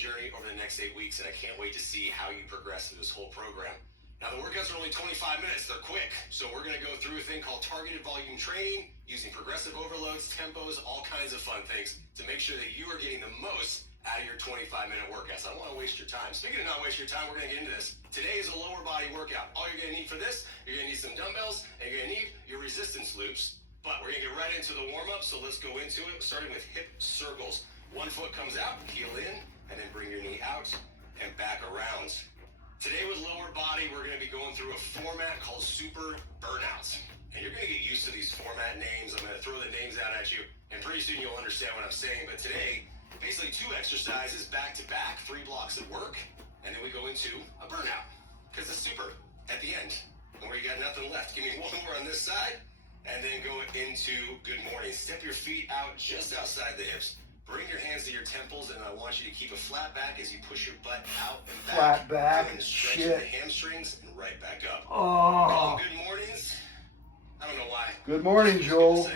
journey over the next 8 weeks, and I can't wait to see how you progress through this whole program. Now, the workouts are only 25 minutes. They're quick. So we're going to go through a thing called targeted volume training, using progressive overloads, tempos, all kinds of fun things to make sure that you are getting the most out of your 25-minute workouts. I don't want to waste your time. Speaking of not waste your time, we're going to get into this. Today is a lower body workout. All you're going to need for this, you're going to need some dumbbells, and you're going to need your resistance loops. But we're going to get right into the warm-up, so let's go into it, starting with hip circles. One foot comes out, heel in, and then bring your knee out and back around. Today with lower body, we're going to be going through a format called super burnouts. And you're going to get used to these format names. I'm going to throw the names out at you, and pretty soon you'll understand what I'm saying. But today, basically 2 exercises back-to-back, 3 blocks of work, and then we go into a burnout, because it's super at the end, and where you got nothing left. Give me one more on this side, and then go into good morning. Step your feet out just outside the hips. Bring your hands to your temples, and I want you to keep a flat back as you push your butt out and back. Flat back, Stretch shit. the hamstrings and right back up. Oh. Good mornings. I don't know why. Good morning, Joel.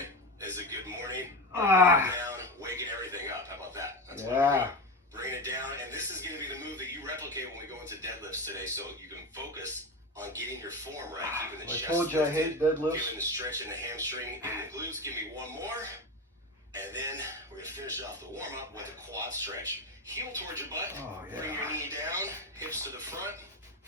Is it good morning? Ah. Down, waking everything up. How about that? That's Yeah. Bring it down, and this is going to be the move that you replicate when we go into deadlifts today, so you can focus on getting your form right, keeping the chest. I told you I hate deadlifts. Feeling the stretch in the hamstring and the glutes. Give me one more. And then we're going to finish off the warm-up with a quad stretch. Heel towards your butt. Oh, yeah. Bring your knee down. Hips to the front.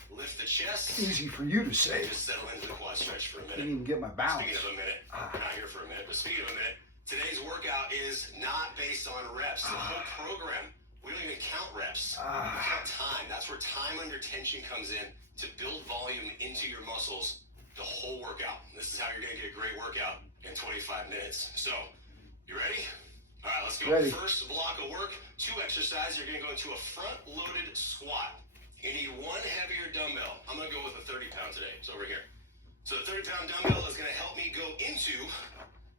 Lift the chest. Easy for you to say. Just settle into the quad stretch for a minute. Didn't even get my balance. Speaking of a minute, we're not here for a minute, but speaking of a minute, today's workout is not based on reps. The whole program, we don't even count reps. We count time. That's where time under tension comes in to build volume into your muscles the whole workout. This is how you're going to get a great workout in 25 minutes. So, you ready? All right, let's go. Ready. First block of work, 2 exercises. You're going to go into a front-loaded squat. You need 1 heavier dumbbell. I'm going to go with a 30-pound today. It's over here. So the 30-pound dumbbell is going to help me go into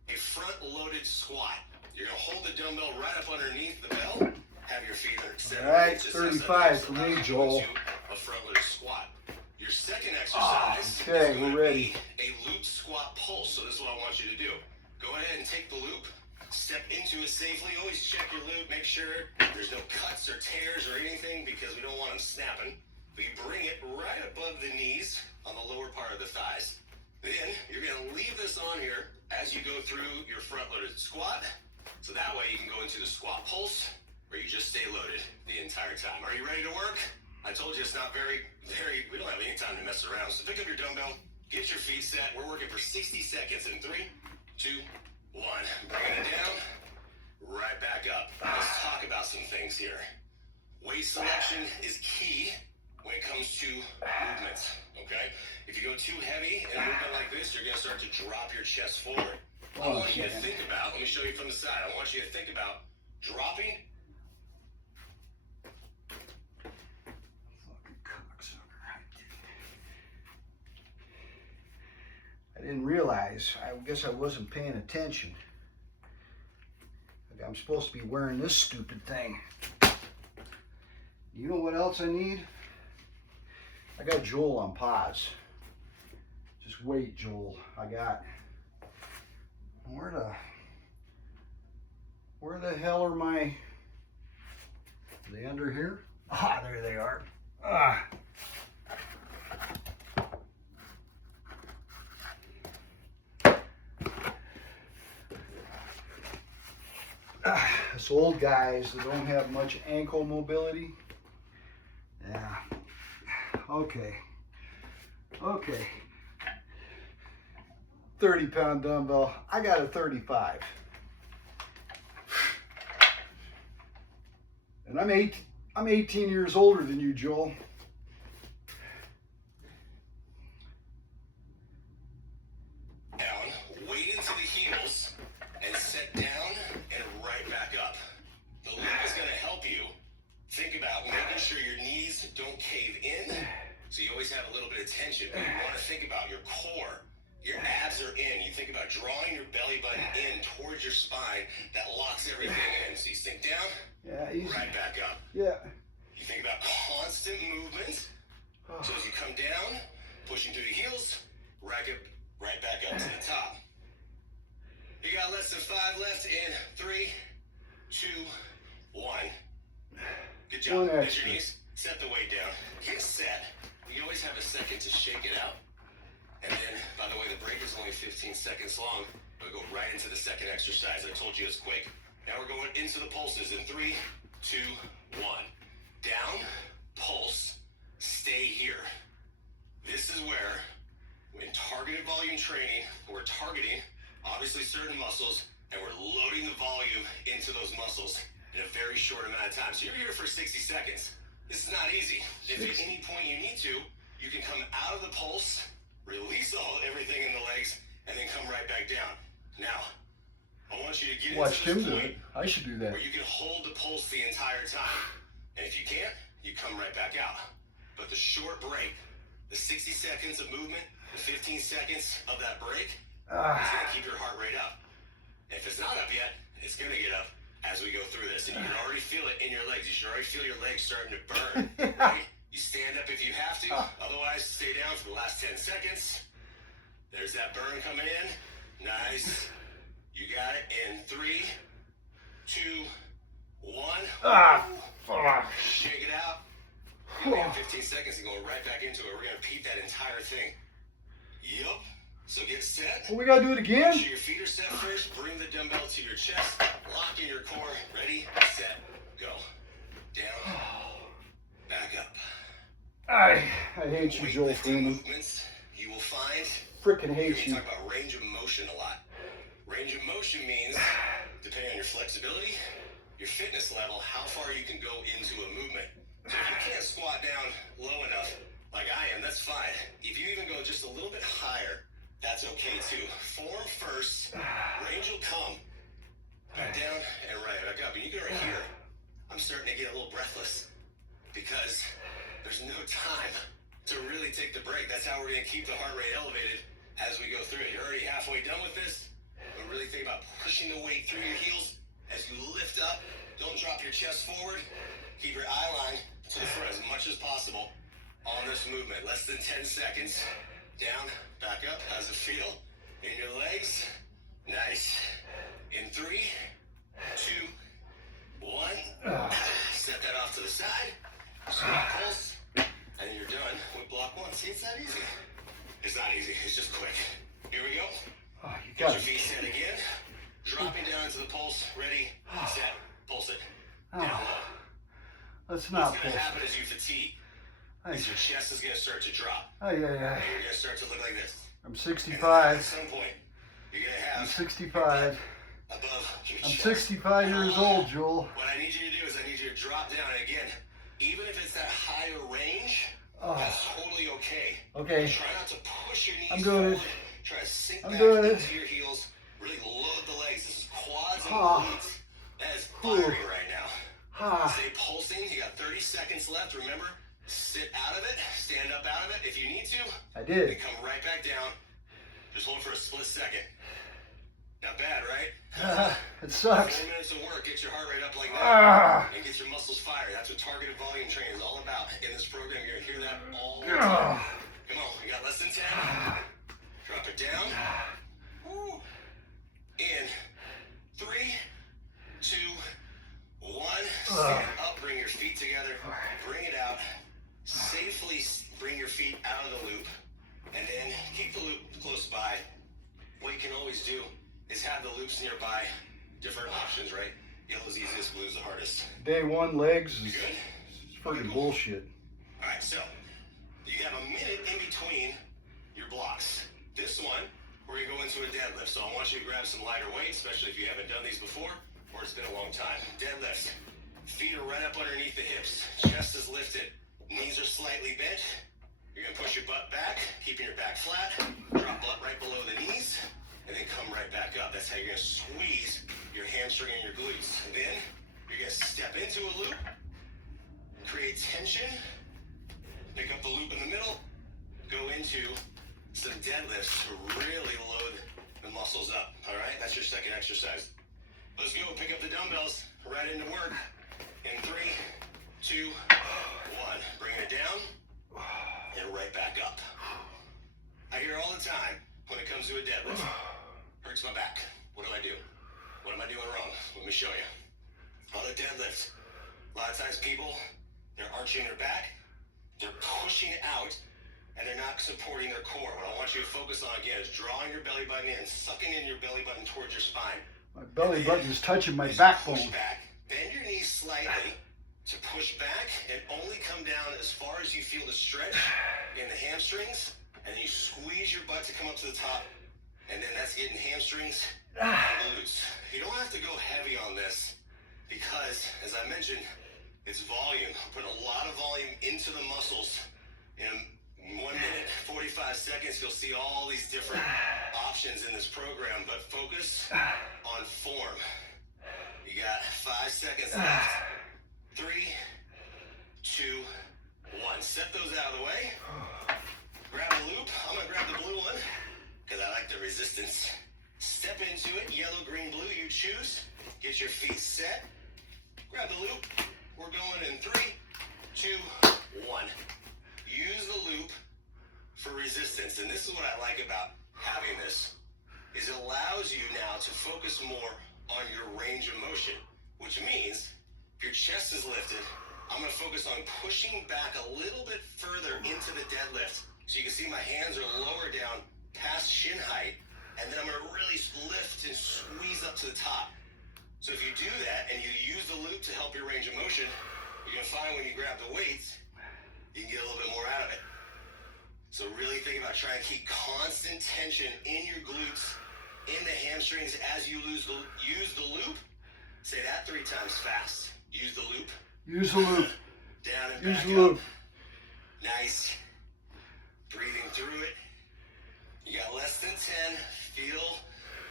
a front-loaded squat. You're going to hold the dumbbell right up underneath the bell. Have your feet extended. All right, 35 for me, Joel. A front-loaded squat. Your second exercise is okay, going we're to ready. be a loop squat pulse. So this is what I want you to do. Go ahead and take the loop. Step into it safely. Always check your loop. Make sure there's no cuts or tears or anything because we don't want them snapping. But you bring it right above the knees on the lower part of the thighs. Then you're going to leave this on here as you go through your front-loaded squat. So that way you can go into the squat pulse where you just stay loaded the entire time. Are you ready to work? I told you it's not we don't have any time to mess around. So pick up your dumbbell, get your feet set. We're working for 60 seconds in 3, 2, 1. Bringing it down, right back up. Let's talk about some things here. Weight selection is key when it comes to movements, okay? If you go too heavy in a movement like this, you're going to start to drop your chest forward. I want you to think about, let me show you from the side. I want you to think about dropping. Fucking cocksucker. I didn't realize. I guess I wasn't paying attention. I'm supposed to be wearing this stupid thing. You know what else I need? I got Joel on pause. Just wait, Joel. I got... Where the hell are my... Are they under here? Ah, there they are. Ah. Us old guys that don't have much ankle mobility. Yeah. Okay. 30-pound dumbbell. I got a 35. And I'm 18 years older than you, Joel. Down, weight into the heels, and set down and right back up. The loop is going to help you think about making sure your knees don't cave in, so you always have a little bit of tension. But you want to think about your core. Your abs are in. You think about drawing your belly button in towards your spine. That locks everything in. So you sink down, easy. Right back up. Yeah. You think about constant movement. So as you come down, pushing through the heels, right back up to the top. You got less than 5 left in 3, 2, 1. Good job. One Bend extra. your knees. Set the weight down. Get set. You always have a second to shake it out. And then, by the way, the break is only 15 seconds long. We'll go right into the second exercise. I told you it's quick. Now we're going into the pulses in 3, 2, 1. Down, pulse, stay here. This is where, in targeted volume training, we're targeting, obviously, certain muscles, and we're loading the volume into those muscles in a very short amount of time. So you're here for 60 seconds. This is not easy. If at any point you need to, you can come out of the pulse, release everything in the legs, and then come right back down. Now, I want you to get Watch into Tim this do point it. I should do that. where you can hold the pulse the entire time. And if you can't, you come right back out. But the short break, the 60 seconds of movement, the 15 seconds of that break, is going to keep your heart rate up. If it's not up yet, it's going to get up as we go through this. And you can already feel it in your legs. You should already feel your legs starting to burn. Right? You stand up if you have to. Otherwise, stay down for the last 10 seconds. There's that burn coming in. Nice. You got it in 3, 2, 1. Shake it out. We have 15 seconds and going right back into it. We're going to repeat that entire thing. Yup. So get set. Well, we gotta do it again? Make sure your feet are set first. Bring the dumbbell to your chest. Lock in your core. Ready, set, go. Down. Back up. I hate you, Joel Weightlifting Freeman. movements, you will find, Freaking we hate you. talk about range of motion a lot. Range of motion means, depending on your flexibility, your fitness level, how far you can go into a movement. So if you can't squat down low enough, like I am, that's fine. If you even go just a little bit higher, that's okay too. Form first, range will come. Back down and right back up. And you can already hear, I'm starting to get a little breathless because there's no time to really take the break. That's how we're going to keep the heart rate elevated as we go through it. You're already halfway done with this, but really think about pushing the weight through your heels as you lift up. Don't drop your chest forward. Keep your eye line to the front as much as possible on this movement. Less than 10 seconds. Down, back up. How's it feel in your legs? Nice. In 3, 2, 1. Set that off to the side. Squat pulse. And then you're done with block 1. See, it's that easy. It's not easy. It's just quick. Here we go. Oh, you Get got your it. feet set again. Dropping down into the pulse. Ready, set, pulse it. Down Oh, low. let's not What's going pull. to happen as you fatigue is your chest is going to start to drop. Ay, ay, ay. And you're going to start to look like this. I'm And 65. at some point, you're going to I'm have 65. above your I'm chest. 65 years old, Joel. What I need you to do is I need you to drop down. And again, even if it's that higher range, Oh, that's totally okay. okay. Try not to push your knees I'm doing it. forward. Try to sink I'm back doing it. into your heels. Really load the legs. This is quads and Ah. glutes. That is Whew. fiery right now. Ha. Stay pulsing. You got 30 seconds left. Remember, sit out of it. Stand up out of it if you need to. I And did. come right back down. Just hold for a split second. Not bad, right? It 4 sucks. minutes of work. Get your heart rate up like that. Ah. And get your muscles fired. That's what targeted volume training is all about. In this program, you're going to hear that all the time. Ah. Come on, we got less than 10. Drop it down. Woo. In 3, 2, 1. Stand up, bring your feet together. Bring it out. Safely bring your feet out of the loop. And then keep the loop close by. What you can always do is have the loops nearby. Different options, right? Yellow's easiest, blue's the hardest. Day one legs You is good? freaking bullshit. All right, so you have a minute in between your blocks. This one, we're gonna go into a deadlift. So I want you to grab some lighter weight, especially if you haven't done these before or it's been a long time. Deadlifts. Feet are right up underneath the hips. Chest is lifted. Knees are slightly bent. You're gonna push your butt back, keeping your back flat. Drop butt right below the knees, and then come right back up. That's how you're gonna squeeze your hamstring and your glutes. And then you're gonna step into a loop, create tension, pick up the loop in the middle, go into some deadlifts to really load the muscles up. All right, that's your second exercise. Let's go. Pick up the dumbbells right into work. In 3, 2, 1. Bringing it down and right back up. I hear all the time when it comes to a deadlift, hurts my back. What do I do? What am I doing wrong? Let me show you. On a deadlift, A lot of times people, they're arching their back, they're pushing out, and they're not supporting their core. What I want you to focus on again is drawing your belly button in, sucking in your belly button towards your spine. My belly button is touching my Push backbone. back, bend your knees slightly to push back and only come down as far as you feel the stretch in the hamstrings, and then you squeeze your butt to come up to the top, and then that's getting hamstrings and glutes. You don't have to go heavy on this because, as I mentioned, it's volume. Put a lot of volume into the muscles. In 1 minute, 45 seconds, you'll see all these different options in this program, but focus on form. You got 5 seconds left. 3, 2, 1. Set those out of the way. Grab a loop. I'm going to grab the blue one because I like the resistance. Step into it. Yellow, green, blue, you choose. Get your feet set. Grab the loop. We're going in 3, 2, 1. Use the loop for resistance. And this is what I like about having this, is it allows you now to focus more on your range of motion, which means if your chest is lifted, I'm going to focus on pushing back a little bit further into the deadlift. So you can see my hands are lower down past shin height, and then I'm going to really lift and squeeze up to the top. So if you do that and you use the loop to help your range of motion, you're going to find when you grab the weights, you can get a little bit more out of it. So really think about trying to keep constant tension in your glutes, in the hamstrings as you use the loop. Say that 3 times fast. Use the loop. Use the loop. Down and Use back the up. loop. Nice. Breathing through it. You got less than 10. Feel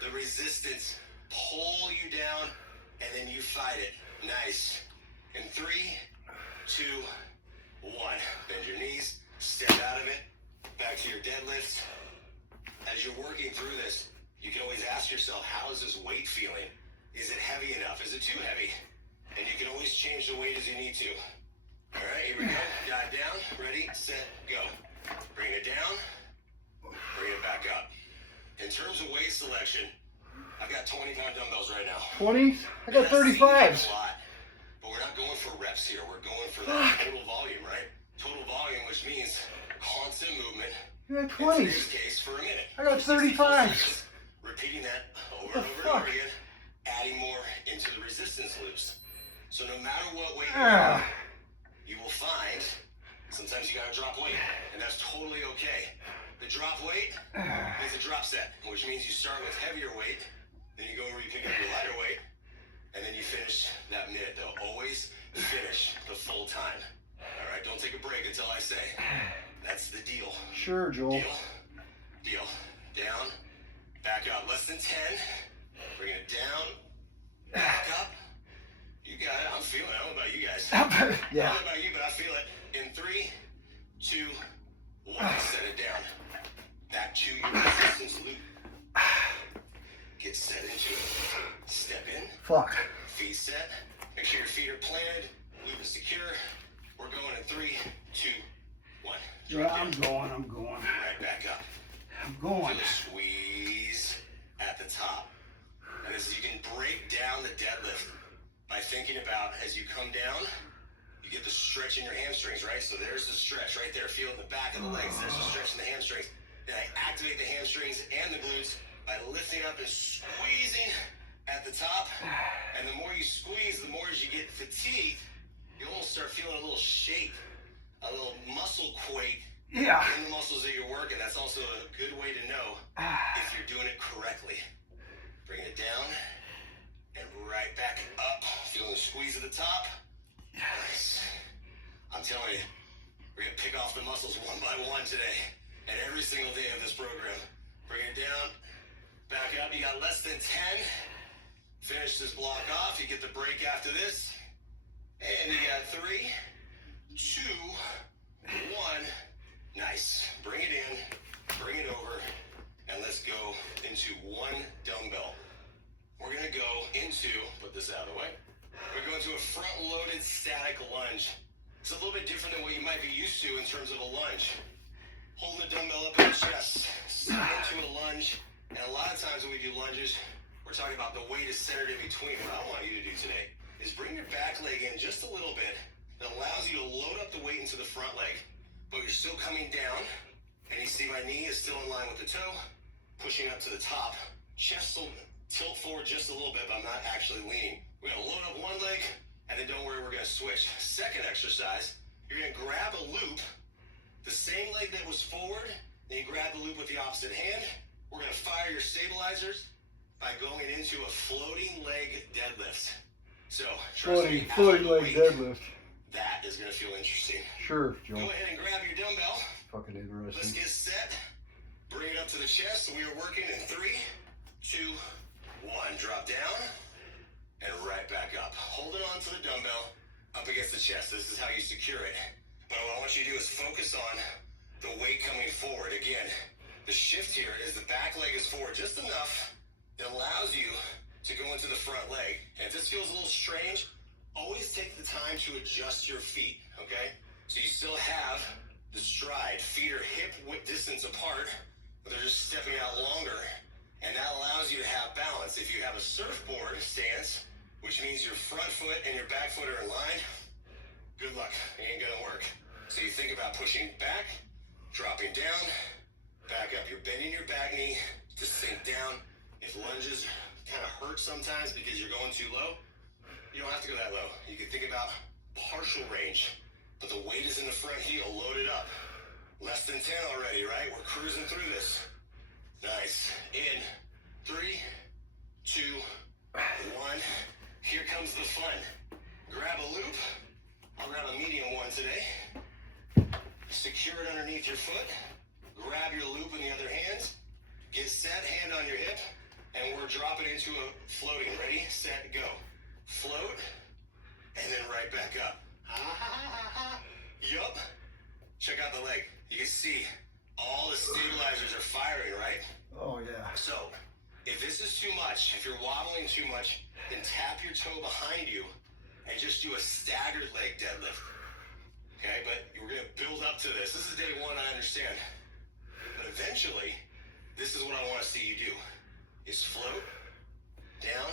the resistance pull you down, and then you fight it. Nice. In 3, 2, 1. Bend your knees. Step out of it. Back to your deadlift. As you're working through this, you can always ask yourself, how is this weight feeling? Is it heavy enough? Is it too heavy? And you can always change the weight as you need to. All right, here we go. Dive down. Ready, set, go. Bring it down. Bring it back up. In terms of weight selection, I've got 20-pound dumbbells right now. 20? I got 35s. A lot, but we're not going for reps here. We're going for the total volume, right? Total volume, which means constant movement. You got In 20s. today's case, for a minute. I got 35s. Repeating that over and over and over again, adding more into the resistance loops. So no matter what weight you're on, you will find sometimes you gotta drop weight, and that's totally okay. The drop weight is a drop set, which means you start with heavier weight, then you go where you pick up your lighter weight, and then you finish that minute. Though always finish the full time. All right, don't take a break until I say. That's the deal. Sure, Joel. Deal. Down. Back up. Less than 10. Bring it down. Back up. You got it. I'm feeling it. I don't know about you guys. Yeah. I don't know about you, but I feel it. In 3, 2, 1. Set it down. Back to your resistance loop. Get set into it. Step in. Fuck. Feet set. Make sure your feet are planted. Loop is secure. We're going in 3, 2, 1. Yeah, I'm going. Right back up. I'm going. Feel the squeeze at the top. And this is, you can break down the deadlift by thinking about as you come down, you get the stretch in your hamstrings, right? So there's the stretch right there. Feel it in the back of the legs. There's the stretch in the hamstrings. Then I activate the hamstrings and the glutes by lifting up and squeezing at the top. And the more you squeeze, the more as you get fatigued, you almost start feeling a little shake, a little muscle quake in the muscles that you're working. That's also a good way to know if you're doing it correctly. Bring it down and right back up. Feeling the squeeze at the top. Nice. I'm telling you, we're going to pick off the muscles one by one today and every single day of this program. Bring it down, back up. You got less than 10. Finish this block off. You get the break after this. And you got 3, 2, 1. Nice. Bring it in, bring it over, and let's go into one dumbbell. We're going to go into, put this out of the way, we're going to a front-loaded static lunge. It's a little bit different than what you might be used to in terms of a lunge. Holding the dumbbell up in the chest, step into a lunge, and a lot of times when we do lunges, we're talking about the weight is centered in between. What I want you to do today is bring your back leg in just a little bit. It allows you to load up the weight into the front leg, but you're still coming down. And you see my knee is still in line with the toe, pushing up to the top. Chest will tilt forward just a little bit, but I'm not actually leaning. We're gonna load up one leg, and then don't worry, we're gonna switch. Second exercise, you're gonna grab a loop, the same leg that was forward, then you grab the loop with the opposite hand. We're gonna fire your stabilizers by going into a floating leg deadlift. So, Floating leg deadlift. That is gonna feel interesting. Sure, Joel. Go ahead and grab your dumbbell. Fucking Let's interesting. get set. Bring it up to the chest. We are working in 3, 2, 1. Drop down and right back up. Holding on to the dumbbell up against the chest. This is how you secure it. But what I want you to do is focus on the weight coming forward. Again, the shift here is the back leg is forward just enough that allows you to go into the front leg. And if this feels a little strange, always take the time to adjust your feet, okay? So you still have the stride. Feet are hip width distance apart, but they're just stepping out longer. And that allows you to have balance. If you have a surfboard stance, which means your front foot and your back foot are in line, good luck, it ain't gonna work. So you think about pushing back, dropping down, back up. You're bending your back knee to sink down. If lunges kind of hurt sometimes because you're going too low, you don't have to go that low. You can think about partial range, but the weight is in the front heel, loaded up. Less than 10 already, right? We're cruising through this. Nice. In 3, 2, 1. Here comes the fun. Grab a loop. I'll grab a medium one today. Secure it underneath your foot. Grab your loop in the other hand. Get set, hand on your hip. And we're dropping into a floating. Ready, set, go. Float. And then right back up. Yup. Check out the leg. You can see all the stabilizers are firing, right? Oh, yeah. So, if this is too much, if you're wobbling too much, then tap your toe behind you and just do a staggered leg deadlift. Okay, but we're going to build up to this. This is day one, I understand. But eventually, this is what I want to see you do, is float, down,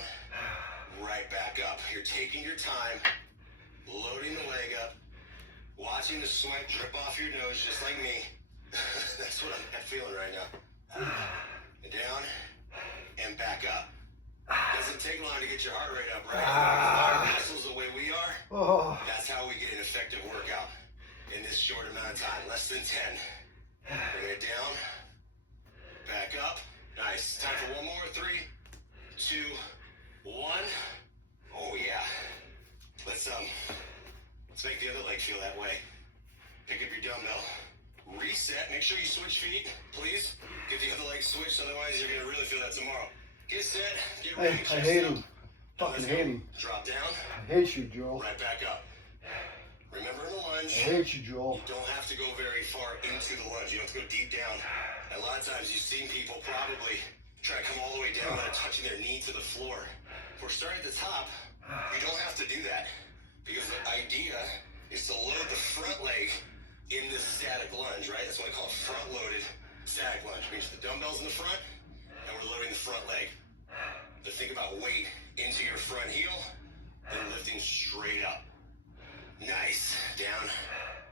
right back up. You're taking your time, loading the leg up, watching the sweat drip off your nose just like me. That's what I'm feeling right now. Down and back up. Doesn't take long to get your heart rate up, right? Our muscles the way we are. Oh. That's how we get an effective workout in this short amount of time, less than 10. Bring it down, back up. Nice. Time for one more. 3, 2, 1. Oh yeah. Let's make the other leg feel that way. Pick up your dumbbell. Reset. Make sure you switch feet, please. Get the other leg switched, otherwise you're gonna really feel that tomorrow. Get set. Get ready. I hate him. Fucking hate him. Drop down. I hate you, Joel. Right back up. Remember in the lunge. I hate you, Joel. You don't have to go very far into the lunge. You don't have to go deep down. And a lot of times you've seen people probably try to come all the way down without touching their knee to the floor. If we're starting at the top, you don't have to do that. Because the idea is to load the front leg in this static lunge, right? That's what I call a front-loaded static lunge. Means the dumbbell's in the front, and we're loading the front leg. But think about weight into your front heel, and lifting straight up. Nice. Down,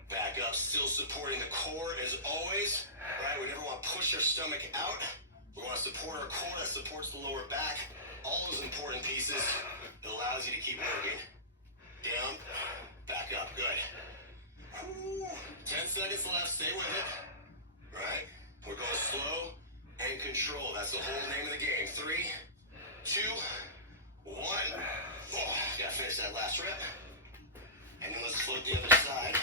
back up, still supporting the core as always, right? We never want to push our stomach out. We want to support our core. That supports the lower back. All those important pieces. It allows you to keep working. Down, back up. Good. 10 seconds left. Stay with it. Right? We're going slow and control. That's the whole name of the game. 3, 2, 1. Oh, gotta finish that last rep. And then let's float the other side.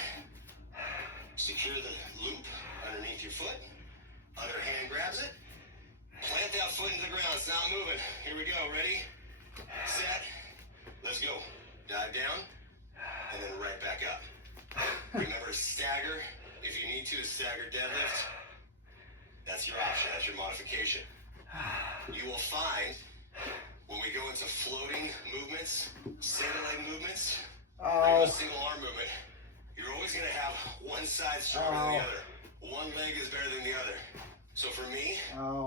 Secure the loop underneath your foot. Other hand grabs it. Plant that foot into the ground. It's not moving. Here we go. Ready? Set. Let's go. Dive down. And then right back up. Remember to stagger. If you need to stagger deadlift, that's your option. That's your modification. You will find when we go into floating movements, single leg movements, or a single arm movement, you're always going to have one side stronger than the other. One leg is better than the other. So for me,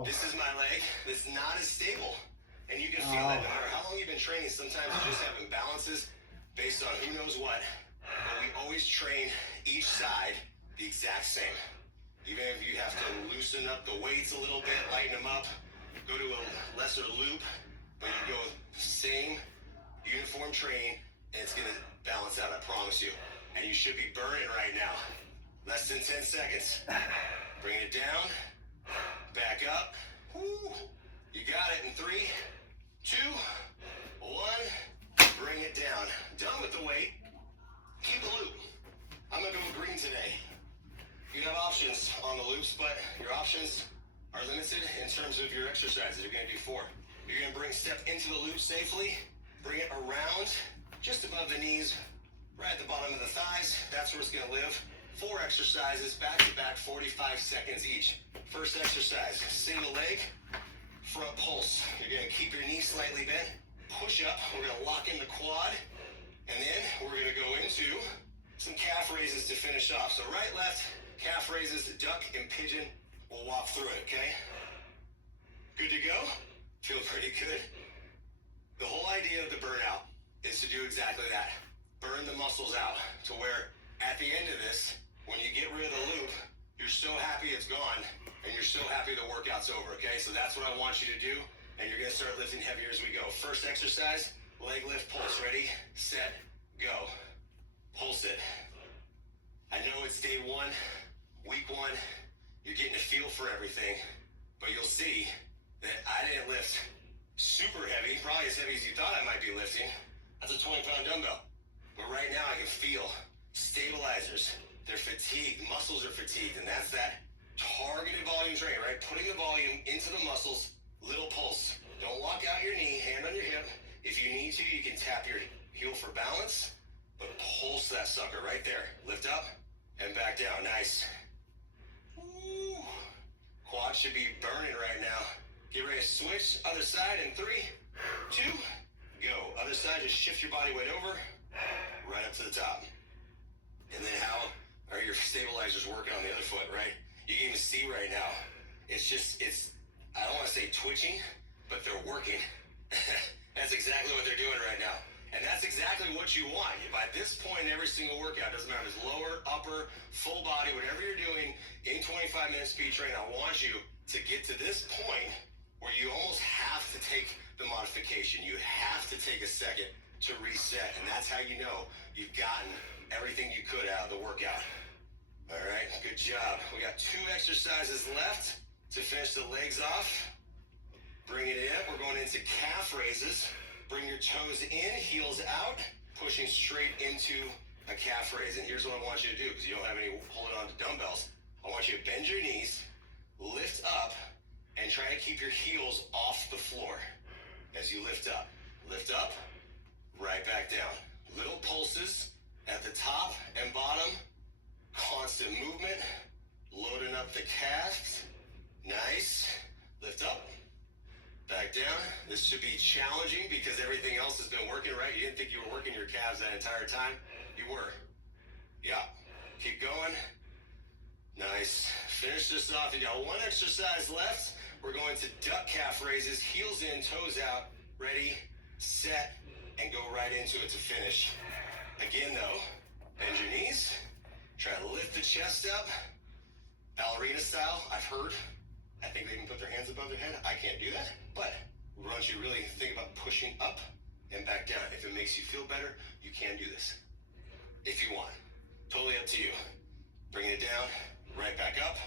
this is my leg that's not as stable And you can feel that no matter how long you've been training, sometimes you just have imbalances based on who knows what. But we always train each side the exact same. Even if you have to loosen up the weights a little bit, lighten them up, go to a lesser loop, but you go same uniform training, and it's gonna balance out, I promise you. And you should be burning right now. Less than 10 seconds. Bring it down, back up. Woo. You got it in 3, 2, 1. Bring it down. Done with the weight. Keep the loop. I'm gonna go with green today. You have options on the loops, but your options are limited in terms of your exercises. You're gonna do 4. You're gonna bring step into the loop safely, bring it around, just above the knees, right at the bottom of the thighs. That's where it's gonna live. 4 exercises, back to back, 45 seconds each. First exercise, single leg, front pulse. You're gonna keep your knees slightly bent, push up. We're gonna lock in the quad, and then we're gonna go into some calf raises to finish off. So right, left, calf raises, duck and pigeon. We'll walk through it, okay? Good to go? Feel pretty good? The whole idea of the burnout is to do exactly that. Burn the muscles out to where at the end of this, when you get rid of the loop, you're so happy it's gone and you're so happy the workout's over, okay? So that's what I want you to do, and you're gonna start lifting heavier as we go. First exercise, leg lift, pulse. Ready, set, go. Pulse it. I know it's day 1, week 1, you're getting a feel for everything, but you'll see that I didn't lift super heavy, probably as heavy as you thought I might be lifting. That's a 20-pound dumbbell. But right now I can feel stabilizers. They're fatigued, muscles are fatigued, and that's that targeted volume training, right? Putting the volume into the muscles, little pulse. Don't lock out your knee, hand on your hip. If you need to, you can tap your heel for balance, but pulse that sucker right there. Lift up and back down, nice. Woo. Quad should be burning right now. Get ready to switch, other side in 3, 2, go. Other side, just shift your body weight over, right up to the top. And then how are your stabilizers working on the other foot, right? You can even see right now, I don't want to say twitching, but they're working. That's exactly what they're doing right now. And that's exactly what you want. By this point in every single workout, doesn't matter if it's lower, upper, full body, whatever you're doing in 25-minute speed training, I want you to get to this point where you almost have to take the modification. You have to take a second to reset, and that's how you know you've gotten everything you could out of the workout. All right, good job. We got 2 exercises left to finish the legs off. Bring it in. We're going into calf raises. Bring your toes in, heels out, pushing straight into a calf raise. And here's what I want you to do, because you don't have any holding on to dumbbells. I want you to bend your knees, lift up, and try to keep your heels off the floor as you lift up. Lift up, right back down. Little pulses at the top and bottom. Constant movement. Loading up the calves. Nice. Lift up. Back down. This should be challenging because everything else has been working, right? You didn't think you were working your calves that entire time. You were. Yeah. Keep going. Nice. Finish this off. You got 1 exercise left. We're going to duck calf raises, heels in, toes out. Ready, set, and go right into it to finish. Again, though, bend your knees. Try to lift the chest up. Ballerina style, I've heard. I think they can put their hands above their head. I can't do that, but we want you to really think about pushing up and back down. If it makes you feel better, you can do this. If you want. Totally up to you. Bring it down, right back up,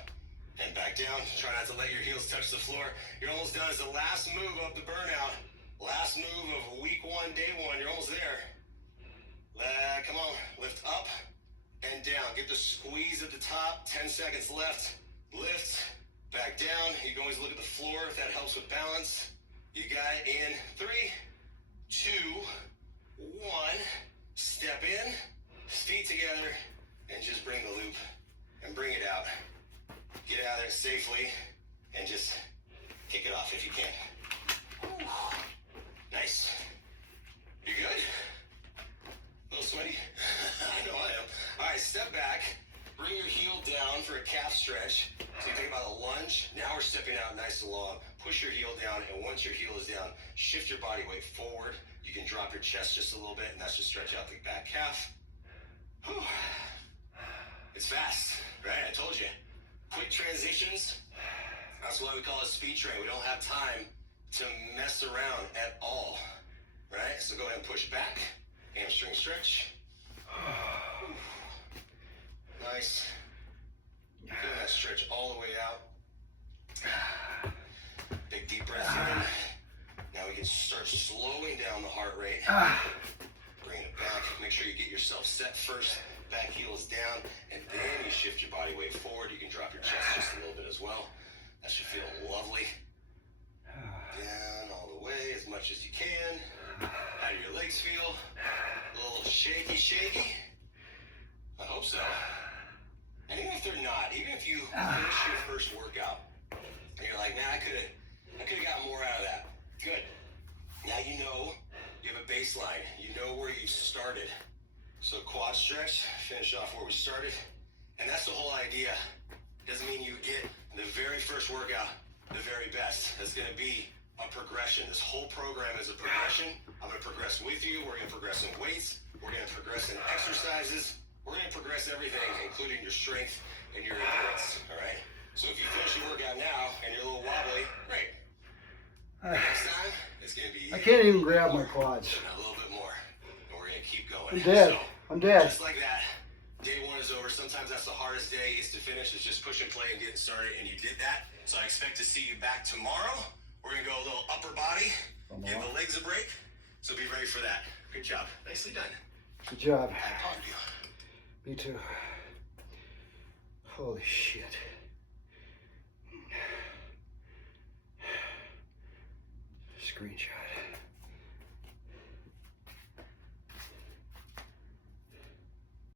and back down. Try not to let your heels touch the floor. You're almost done. It's the last move of the burnout. Last move of week 1, day 1. You're almost there. Come on, lift up and down. Get the squeeze at the top. 10 seconds left. Lift. Back down. You can always look at the floor if that helps with balance. You got it in 3, 2, 1. Step in, feet together, and just bring the loop and bring it out. Get out of there safely and just kick it off if you can. Whew. Nice. You good? A little sweaty? I know I am. All right, step back. bring your heel down for a calf stretch. So you think about a lunge. Now we're stepping out nice and long. Push your heel down, and once your heel is down, shift your body weight forward. You can drop your chest just a little bit, and that's just stretch out the back calf. Whew. It's fast, right? I told you. Quick transitions. That's why we call it speed train. We don't have time to mess around at all, right? So go ahead and push back. Hamstring stretch. Nice. Feel that stretch all the way out. Big deep breath in. Now we can start slowing down the heart rate. Bring it back. Make sure you get yourself set first. Back heel is down, and then you shift your body weight forward. You can drop your chest just a little bit as well. That should feel lovely. Down all the way as much as you can. How do your legs feel? A little shaky? I hope so. And even if they're not, even if you finish your first workout, and you're like, man, I could have gotten more out of that. Good. Now you know you have a baseline. You know where you started. So quad stretch, finish off where we started. And that's the whole idea. Doesn't mean you get the very first workout the very best. That's going to be a progression. This whole program is a progression. I'm going to progress with you. We're going to progress in weights. We're going to progress in exercises. We're going to progress everything, including your strength and your endurance, all right? So if you finish your workout now and you're a little wobbly, great. Next time, it's going to be... I can't even grab my quads. A little bit more. And we're going to keep going. I'm dead. I'm dead. Just like that. Day one is over. Sometimes that's the hardest day is to finish. It's just push and play and get it started, and you did that. So I expect to see you back tomorrow. We're going to go a little upper body, give the legs a break. So be ready for that. Good job. Nicely done. Good job. I applaud you. Me too. Holy shit. Screenshot.